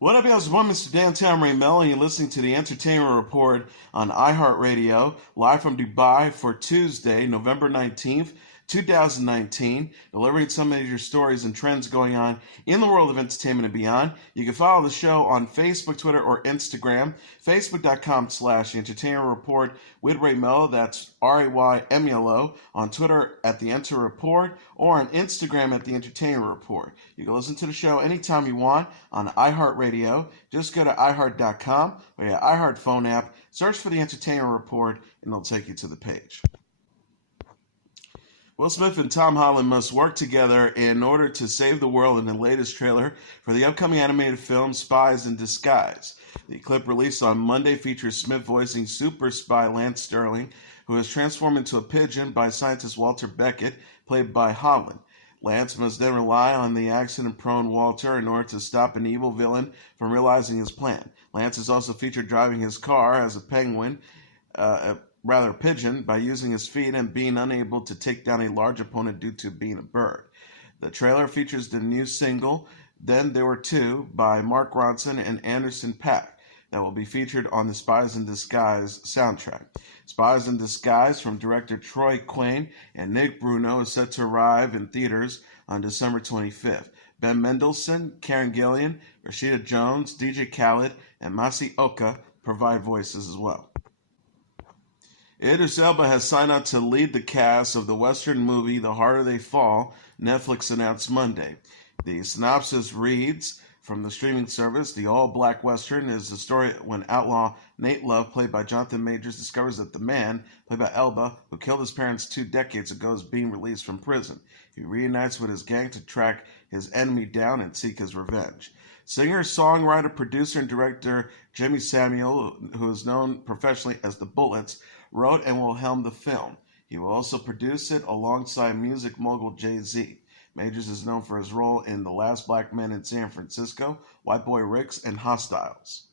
What up, y'all? It's one Mr. Downtown Melo, and you're listening to the Entertainment Report on iHeartRadio, live from Dubai for Tuesday, November 19th, 2019, delivering some of your stories and trends going on in the world of entertainment and beyond. You can follow the show on Facebook, Twitter, or Instagram. Facebook.com/Entertainment Report with Ray Melo, that's RAYMELO, on Twitter at The Enter Report, or on Instagram at The Entertainment Report. You can listen to the show anytime you want on iHeartRadio. Just go to iHeart.com or your iHeart phone app, search for The Entertainment Report, and it'll take you to the page. Will Smith and Tom Holland must work together in order to save the world in the latest trailer for the upcoming animated film Spies in Disguise. The clip released on Monday features Smith voicing super spy Lance Sterling, who is transformed into a pigeon by scientist Walter Beckett, played by Holland. Lance must then rely on the accident-prone Walter in order to stop an evil villain from realizing his plan. Lance is also featured driving his car as a penguin, pigeon, by using his feet and being unable to take down a large opponent due to being a bird. The trailer features the new single, Then There Were Two, by Mark Ronson and Anderson .Paak, that will be featured on the Spies in Disguise soundtrack. Spies in Disguise from director Troy Quane and Nick Bruno is set to arrive in theaters on December 25th. Ben Mendelsohn, Karen Gillan, Rashida Jones, DJ Khaled, and Masi Oka provide voices as well. Idris Elba has signed on to lead the cast of the Western movie The Harder They Fall, Netflix announced Monday. The synopsis reads, from the streaming service, the all-black Western is the story when outlaw Nate Love, played by Jonathan Majors, discovers that the man, played by Elba, who killed his parents 2 decades ago, is being released from prison. He reunites with his gang to track his enemy down and seek his revenge. Singer, songwriter, producer, and director Jimmy Samuel, who is known professionally as The Bullets, wrote and will helm the film. He will also produce it alongside music mogul Jay-Z. Majors is known for his role in The Last Black Men in San Francisco, White Boy Ricks, and Hostiles.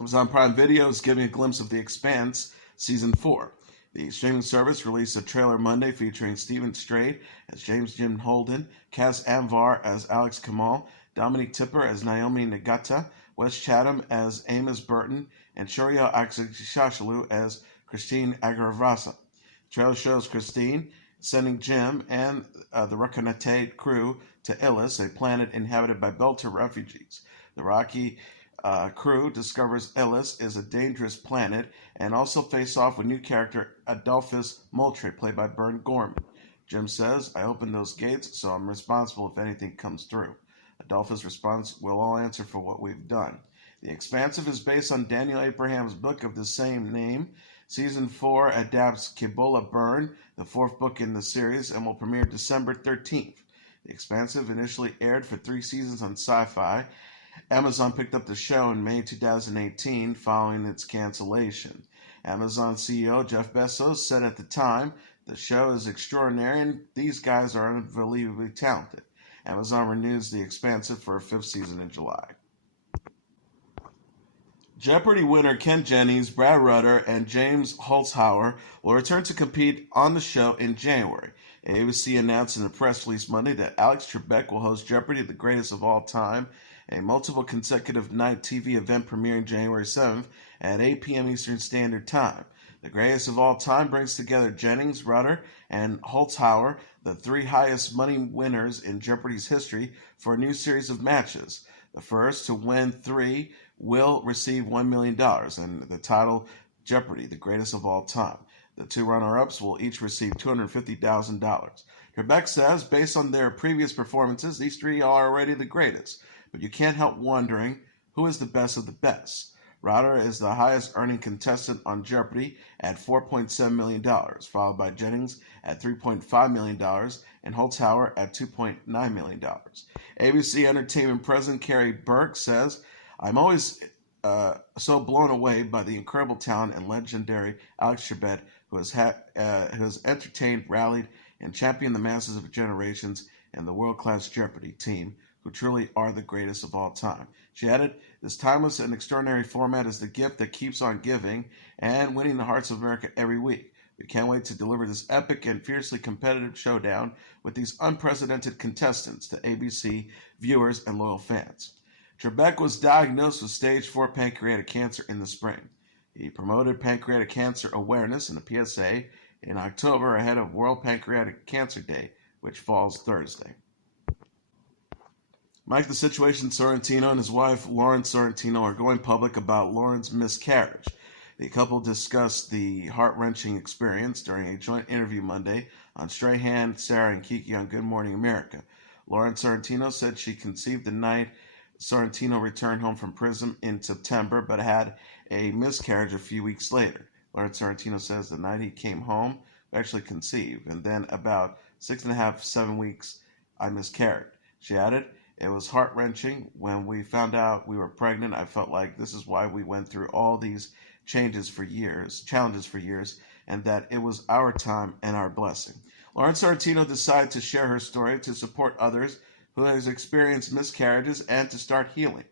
Amazon Prime Video is giving a glimpse of The Expanse Season 4. The streaming service released a trailer Monday featuring Stephen Strait as James Jim Holden, Cass Anvar as Alex Kamal, Dominique Tipper as Naomi Nagata, Wes Chatham as Amos Burton, and Shorio Akishashalu as Christine Agaravasa. The trailer shows Christine sending Jim and the Reconnaissance crew to Illis, a planet inhabited by Belter refugees. The Rocky crew discovers Illis is a dangerous planet and also face off with new character Adolphus Moultrie, played by Bern Gorman. Jim says, I opened those gates, so I'm responsible if anything comes through. Adolphus responds, we'll all answer for what we've done. The Expansive is based on Daniel Abraham's book of the same name. Season 4 adapts Kibola Burn, the 4th book in the series, and will premiere December 13th. The Expansive initially aired for 3 seasons on Sci-Fi. Amazon picked up the show in May 2018 following its cancellation. Amazon CEO Jeff Bezos said at the time, the show is extraordinary and these guys are unbelievably talented. Amazon renews The Expansive for a 5th season in July. Jeopardy winner Ken Jennings, Brad Rutter, and James Holzhauer will return to compete on the show in January. ABC announced in a press release Monday that Alex Trebek will host Jeopardy, the greatest of all time, a multiple consecutive night TV event premiering January 7th at 8 p.m. Eastern Standard Time. The greatest of all time brings together Jennings, Rutter, and Holzhauer, the 3 highest money winners in Jeopardy's history, for a new series of matches. The first to win 3 will receive $1 million, and the title, Jeopardy, the greatest of all time. The 2 runner-ups will each receive $250,000. Trebek says, based on their previous performances, these 3 are already the greatest, but you can't help wondering who is the best of the best. Rutter is the highest earning contestant on Jeopardy at $4.7 million, followed by Jennings at $3.5 million and Holzhauer at $2.9 million. ABC Entertainment President Carrie Burke says, I'm always so blown away by the incredible talent and legendary Alex Trebek, who has entertained, rallied, and championed the masses of generations and the world-class Jeopardy team, who truly are the greatest of all time. She added, this timeless and extraordinary format is the gift that keeps on giving and winning the hearts of America every week. We can't wait to deliver this epic and fiercely competitive showdown with these unprecedented contestants to ABC viewers and loyal fans. Trebek was diagnosed with stage 4 pancreatic cancer in the spring. He promoted pancreatic cancer awareness in a PSA in October ahead of World Pancreatic Cancer Day, which falls Thursday. Mike the Situation Sorrentino and his wife Lauren Sorrentino are going public about Lauren's miscarriage. The couple discussed the heart-wrenching experience during a joint interview Monday on Strahan, Sarah, and Kiki on Good Morning America. Lauren Sorrentino said she conceived the night Sorrentino returned home from prison in September, but had a miscarriage a few weeks later. Lauren Sorrentino says the night he came home, we actually conceived, and then about 6.5, 7 weeks, I miscarried. She added, it was heart-wrenching. When we found out we were pregnant, I felt like this is why we went through all these challenges for years, and that it was our time and our blessing. Lauren Sorrentino decided to share her story to support others who has experienced miscarriages and to start healing.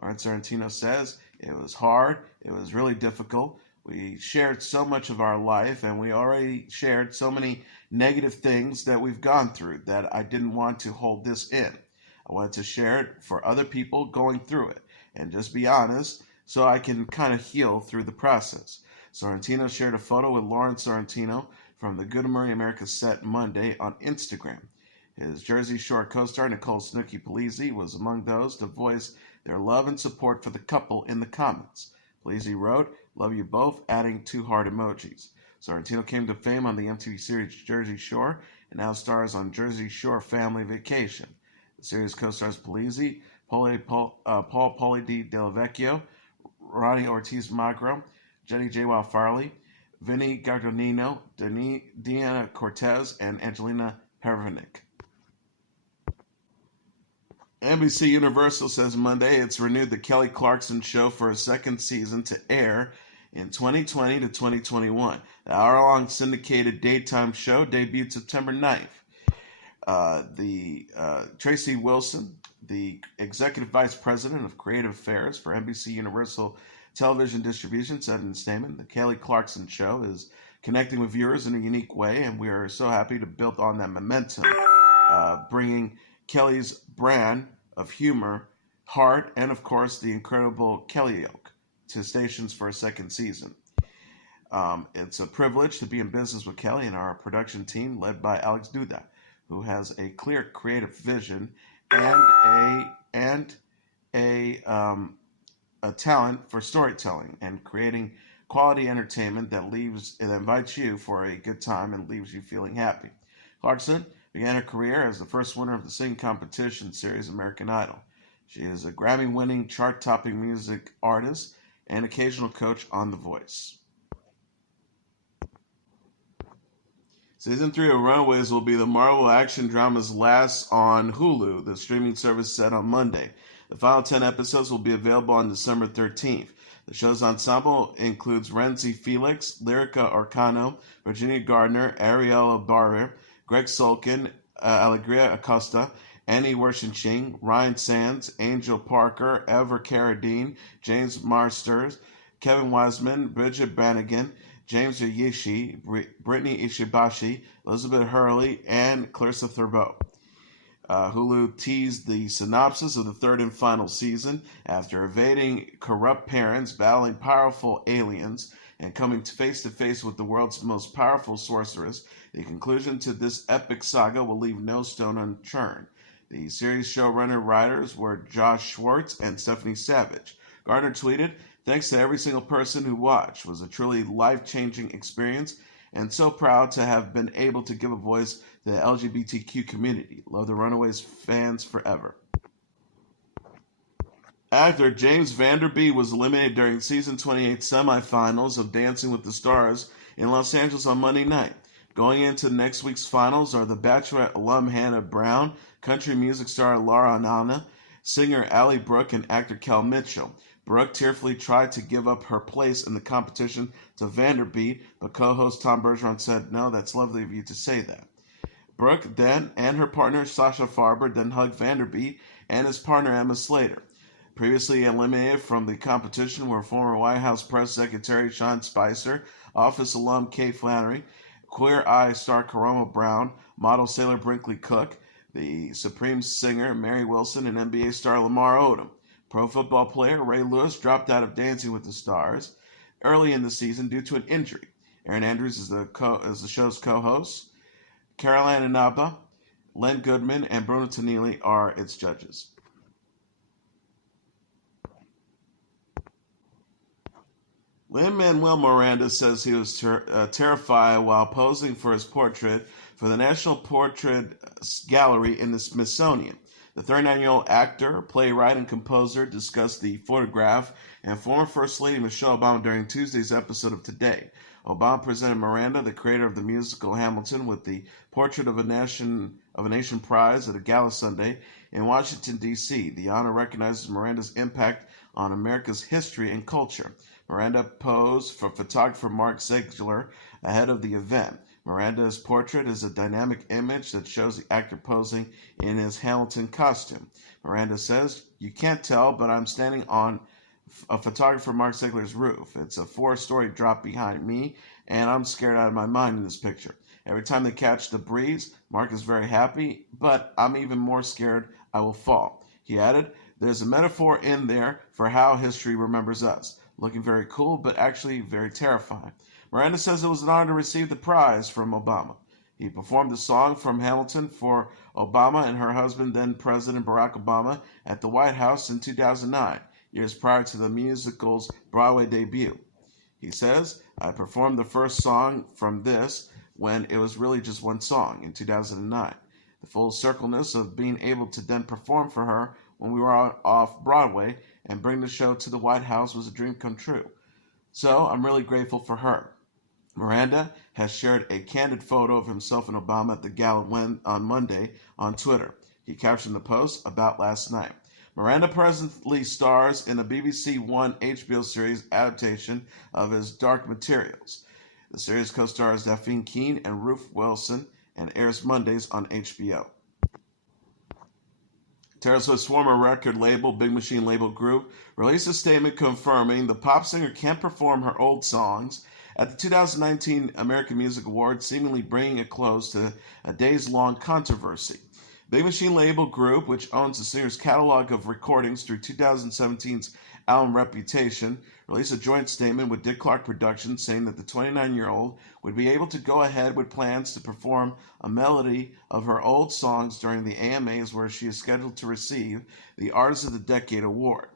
Lauren Sorrentino says, it was hard, it was really difficult. We shared so much of our life, and we already shared so many negative things that we've gone through that I didn't want to hold this in. I wanted to share it for other people going through it and just be honest so I can kind of heal through the process. Sorrentino shared a photo with Lauren Sorrentino from the Good Morning America set Monday on Instagram. His Jersey Shore co-star Nicole Snooki Polizzi was among those to voice their love and support for the couple in the comments. Polizzi wrote, "Love you both," adding 2 heart emojis. Sorrentino came to fame on the MTV series Jersey Shore and now stars on Jersey Shore Family Vacation. The series co-stars Polizzi, Paul Pauly D. Delavecchio, Ronnie Ortiz Magro, Jenny J. Wild Farley, Vinny Gardonino, Deanna Cortez, and Angelina Pervinick. NBC Universal says Monday it's renewed the Kelly Clarkson Show for a second season to air in 2020 to 2021. The hour-long syndicated daytime show debuted September 9th. Tracy Wilson, the Executive Vice President of Creative Affairs for NBC Universal Television Distribution, said in a statement, the Kelly Clarkson Show is connecting with viewers in a unique way, and we are so happy to build on that momentum, bringing Kelly's brand of humor, heart, and of course the incredible Kelly Oak to stations for a second season. It's a privilege to be in business with Kelly and our production team led by Alex Duda, who has a clear creative vision and a talent for storytelling and creating quality entertainment that invites you for a good time and leaves you feeling happy. Clarkson began her career as the first winner of the singing competition series American Idol. She is a Grammy-winning, chart-topping music artist and occasional coach on The Voice. Season 3 of Runaways will be the Marvel action drama's last on Hulu, the streaming service said on Monday. The final 10 episodes will be available on December 13th. The show's ensemble includes Renzi Felix, Lyrica Orcano, Virginia Gardner, Ariella Barber, Greg Sulkin, Alegria Acosta, Annie Wershenshin, Ryan Sands, Angel Parker, Ever Carradine, James Marsters, Kevin Wiseman, Bridget Brannigan, James Yayishi, Brittany Ishibashi, Elizabeth Hurley, and Clarissa Thurbo. Hulu teased the synopsis of the third and final season. After evading corrupt parents, battling powerful aliens, and coming face to face with the world's most powerful sorceress, the conclusion to this epic saga will leave no stone unturned. The series showrunner writers were Josh Schwartz and Stephanie Savage. Gardner tweeted, "Thanks to every single person who watched. It was a truly life-changing experience and so proud to have been able to give a voice to the LGBTQ community. Love the Runaways fans forever." Actor James Van Der Beek was eliminated during season 28 semifinals of Dancing with the Stars in Los Angeles on Monday night. Going into next week's finals are The Bachelorette alum Hannah Brown, country music star Laura Anana, singer Allie Brooke, and actor Kel Mitchell. Brooke tearfully tried to give up her place in the competition to Van Der Beek, but co-host Tom Bergeron said, "No, that's lovely of you to say that." Brooke then and her partner Sasha Farber then hugged Van Der Beek and his partner Emma Slater. Previously eliminated from the competition were former White House Press Secretary Sean Spicer, Office alum Kate Flannery, Queer Eye star Karoma Brown, model Sailor Brinkley Cook, the Supreme singer Mary Wilson, and NBA star Lamar Odom. Pro football player Ray Lewis dropped out of Dancing with the Stars early in the season due to an injury. Erin Andrews is the show's co-host. Caroline Inaba, Len Goodman, and Bruno Tennille are its judges. Lin-Manuel Miranda says he was terrified while posing for his portrait for the National Portrait Gallery in the Smithsonian. The 39-year-old actor, playwright, and composer discussed the photograph and former First Lady Michelle Obama during Tuesday's episode of Today. Obama presented Miranda, the creator of the musical Hamilton, with the Portrait of a Nation Prize at a gala Sunday in Washington, D.C. The honor recognizes Miranda's impact on America's history and culture. Miranda posed for photographer Mark Ziegler ahead of the event. Miranda's portrait is a dynamic image that shows the actor posing in his Hamilton costume. Miranda says, "You can't tell, but I'm standing on a photographer Mark Ziegler's roof. It's a 4-story drop behind me, and I'm scared out of my mind in this picture. Every time they catch the breeze, Mark is very happy, but I'm even more scared I will fall." He added, "There's a metaphor in there for how history remembers us. Looking very cool, but actually very terrifying." Miranda says it was an honor to receive the prize from Obama. He performed the song from Hamilton for Obama and her husband, then President Barack Obama, at the White House in 2009, years prior to the musical's Broadway debut. He says, "I performed the first song from this when it was really just one song in 2009. The full circleness of being able to then perform for her when we were off Broadway and bring the show to the White House was a dream come true. So I'm really grateful for her." Miranda has shared a candid photo of himself and Obama at the gala on Monday on Twitter. He captioned the post about last night. Miranda presently stars in the BBC One HBO series adaptation of his Dark Materials. The series co-stars Daphne Keane and Ruth Wilson and airs Mondays on HBO. Taylor Swift's former record label, Big Machine Label Group, released a statement confirming the pop singer can't perform her old songs at the 2019 American Music Awards, seemingly bringing a close to a days-long controversy. Big Machine Label Group, which owns the singer's catalog of recordings through 2017's album Reputation, released a joint statement with Dick Clark Productions saying that the 29-year-old would be able to go ahead with plans to perform a melody of her old songs during the AMAs, where she is scheduled to receive the Artist of the Decade award.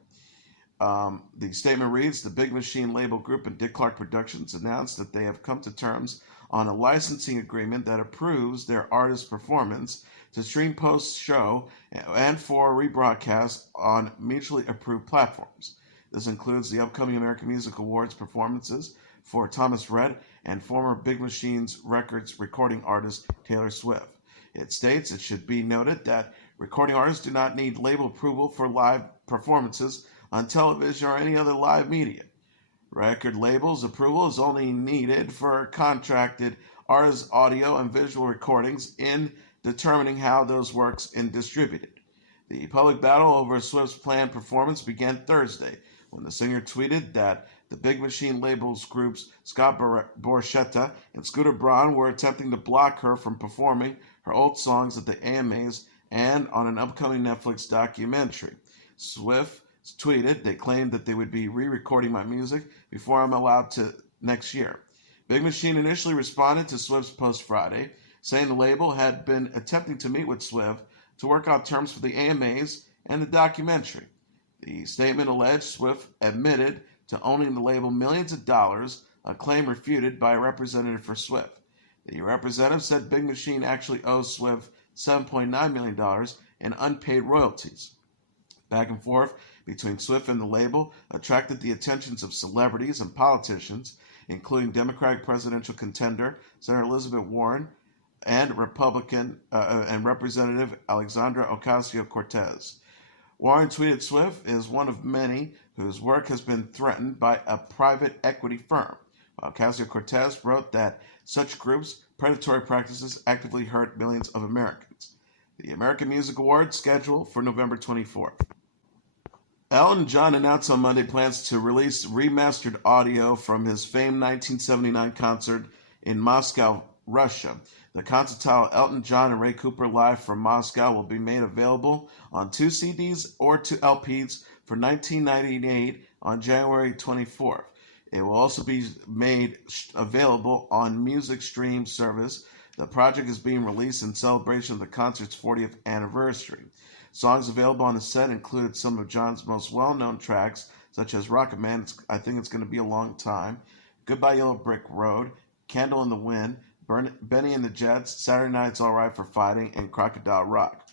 The statement reads, "The Big Machine Label Group and Dick Clark Productions announced that they have come to terms on a licensing agreement that approves their artist performance to stream post-show and for rebroadcast on mutually approved platforms. This includes the upcoming American Music Awards performances for Thomas Rhett and former Big Machines Records recording artist Taylor Swift." It states, "It should be noted that recording artists do not need label approval for live performances on television or any other live media. Record labels' approval is only needed for contracted artists' audio and visual recordings in determining how those works and distributed." The public battle over Swift's planned performance began Thursday when the singer tweeted that the Big Machine Labels Group's Scott Borchetta and Scooter Braun were attempting to block her from performing her old songs at the AMAs and on an upcoming Netflix documentary. Swift tweeted, "They claimed that they would be re-recording my music before I'm allowed to next year." Big Machine initially responded to Swift's post Friday, saying the label had been attempting to meet with Swift to work out terms for the AMAs and the documentary. The statement alleged Swift admitted to owning the label millions of dollars, a claim refuted by a representative for Swift. The representative said Big Machine actually owes Swift $7.9 million in unpaid royalties. Back and forth between Swift and the label attracted the attentions of celebrities and politicians, including Democratic presidential contender Senator Elizabeth Warren and Republican and Representative Alexandra Ocasio-Cortez. Warren tweeted, "Swift is one of many whose work has been threatened by a private equity firm." Ocasio-Cortez wrote that such groups' predatory practices actively hurt millions of Americans. The American Music Awards scheduled for November 24th. Elton John announced on Monday plans to release remastered audio from his famed 1979 concert in Moscow, Russia. The concert titled Elton John and Ray Cooper Live from Moscow will be made available on 2 CDs or 2 LPs for $19.98 on January 24th. It will also be made available on music stream service. The project is being released in celebration of the concert's 40th anniversary. Songs available on the set included some of John's most well-known tracks, such as Rocket Man, I Think It's Gonna Be a Long Time, Goodbye Yellow Brick Road, Candle in the Wind, Benny and the Jets, Saturday Night's All Right for Fighting, and Crocodile Rock.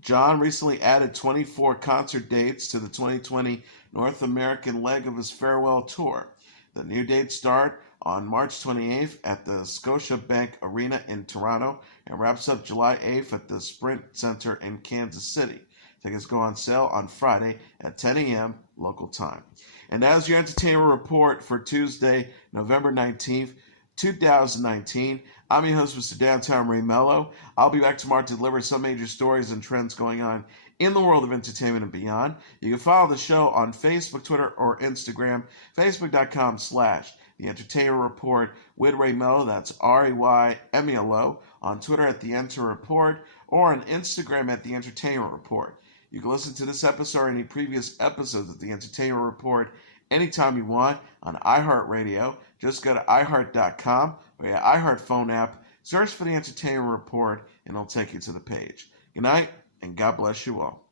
John recently added 24 concert dates to the 2020 North American leg of his farewell tour. The new dates start on March 28th at the Scotiabank Arena in Toronto and wraps up July 8th at the Sprint Center in Kansas City. Tickets go on sale on Friday at 10 a.m. local time. And that is your entertainment report for Tuesday, November 19th, 2019. I'm your host, Mr. Downtown Ray Melo. I'll be back tomorrow to deliver some major stories and trends going on in the world of entertainment and beyond. You can follow the show on Facebook, Twitter, or Instagram, facebook.com/The Entertainment Report with Ray Melo. That's RAYMELO. On Twitter at The Enter Report, or on Instagram at The Entertainment Report. You can listen to this episode or any previous episodes of The Entertainment Report anytime you want on iHeartRadio. Just go to iHeart.com or your iHeart phone app, search for The Entertainment Report, and it'll take you to the page. Good night, and God bless you all.